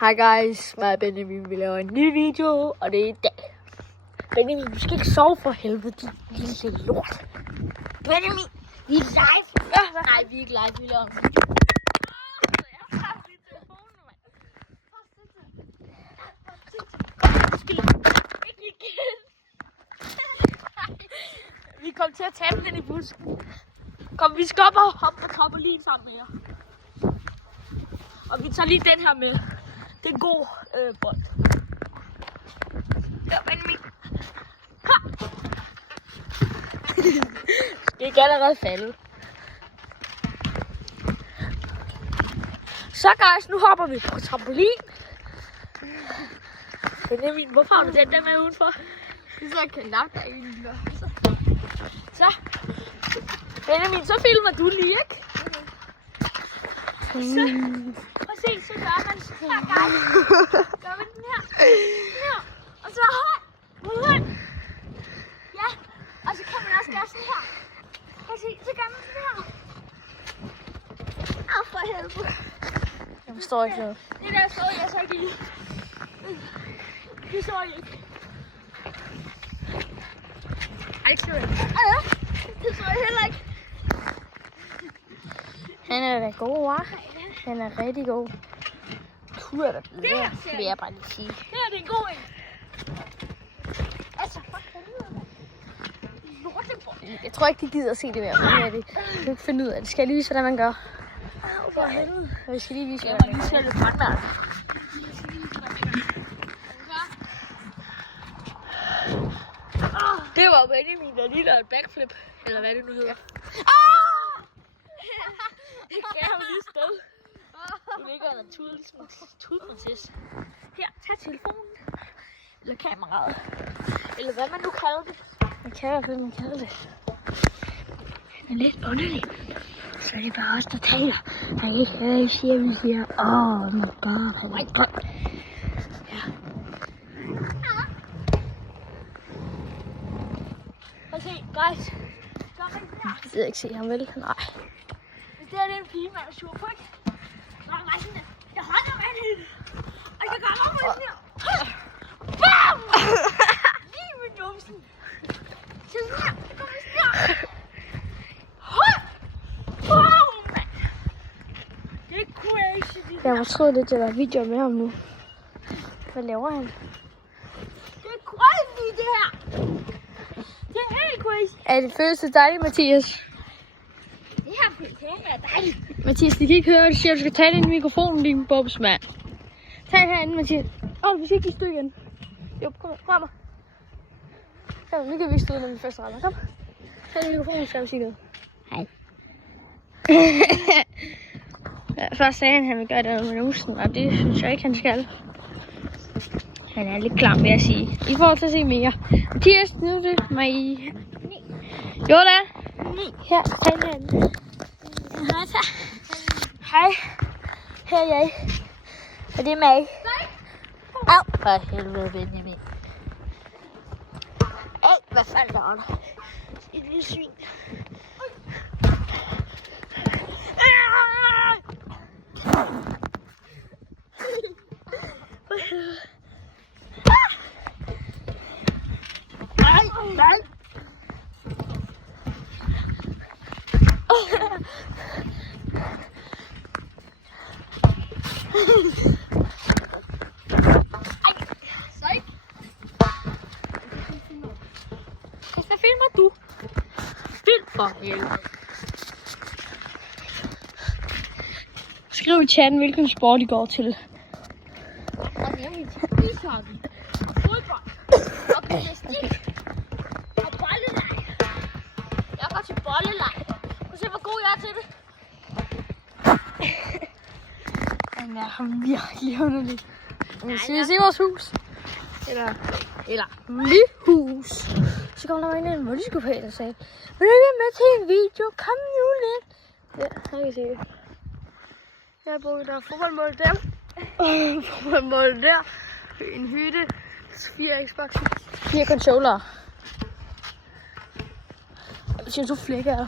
Hej guys, mig og Benjamin, vi laver en ny video, og det er i dag. Benjamin, du skal ikke sove for helvede, din lille lort. Benjamin, vi er live. Nej, vi er ikke live, vi laver en video. Jeg har min telefon, mand. Vi kom til at tabe den i busken. Kom, vi skal op og hoppe på trampolin sammen med jer. Og vi tager lige den her med. Det er en god bold. Ja, Benjamin. Det kan allerede falde. Så guys, nu hopper vi på trampolin. Benjamin, hvorfor har du den der med udenfor? Det er så knap, der ikke lige gør. Så. Benjamin, så filmer du lige, ikke? Så. Og se, så gør man sådan her, guys. Gør man den her. Her. Og så hånd. Hånd. Ja. Og så kan man også gøre sådan her. Og se, så gør man sådan her. Åh, for helvede. Jeg forstår ikke noget. Det der står jeg så ikke i. Det står jeg ikke. Ej, det tror jeg heller ikke. Han er da god, hva'? Han er rigtig god. Du er da bedre, vil jeg bare lige sige. Det her det er en god en. Altså, fuck, jeg tror ikke, de gider at se det mere. Jeg kan ikke finde ud af det. Skal jeg lige vise, hvordan man gør? For helvede. Jeg skal lige vise, hvordan man gør. Jeg lige frontmærke. Det var Benjamin, der lige lavede et backflip. Eller hvad det nu hedder. Det gav ham lige sted. Du ligger der tude ligesom en tudeprinsesse. Her, tag telefonen. Eller kameraet. Eller hvad man nu kalder det. Man kan i hvert fald, man kalder det. Den er lidt underlig. Så er det bare os, der taler. Der er ikke høre, I siger, vi siger, oh my god, oh my god. Ja. Prøv at se, guys. Jeg ved ikke se ham vel? Nej. Hvis det her er en pige, man er sur på, ikke? Så er mig sådan, jeg holder med hende. Og jeg gør mig med sådan her. Bam! Lige med numsen. Så sådan her. Så kommer jeg sådan her. Bam! Det er crazy. Jeg må tro, det er der video med ham nu. Hvad laver han? Det er crazy, det her. Det er helt crazy. Er det følelse dejligt, Mathias? Det her følelse er dejligt. Mathias, de kan ikke høre, at du siger, at du skal tage din mikrofon, din bobsmand. Tag herinde, Mathias. Vi skal ikke stå igen. Jo, kom her. Kom, nu kan vi stå, når vi først rammer. Kom. Tag din mikrofon, så skal vi sige noget. Hej. Ja, først sagde han, at han vil gøre det med nusen, og det synes jeg ikke, han skal. Han er lidt klam, vil jeg sige. I forhold til at se mere. Mathias, nu er det mig. Jo da. Her, tag den herinde. Hej. Her er jeg. Og det er mig. Au, for helvede, Benjamin. Hvad faldt der? Et lille svin. Nej. Hvad filmer du? Film for helvede. Skriv i chatten, hvilken sport I går til. Og nemlig til ishockey, fodbold og gymnastik og bolleleg. Jeg går til bolleleg. Prøv se, hvor god jeg er til det. Han er virkelig underlig. Skal vi se vores hus? Eller mit hus. Så kom der en ind, hvor de skulle på og sagde, vil du være med til en video? Kom nu lidt. Ja, her kan I se det. Her bor der fodboldmål der. Fodboldmål der. En hytte. 4 Xbox. 4 controller. Jeg synes, du flækker.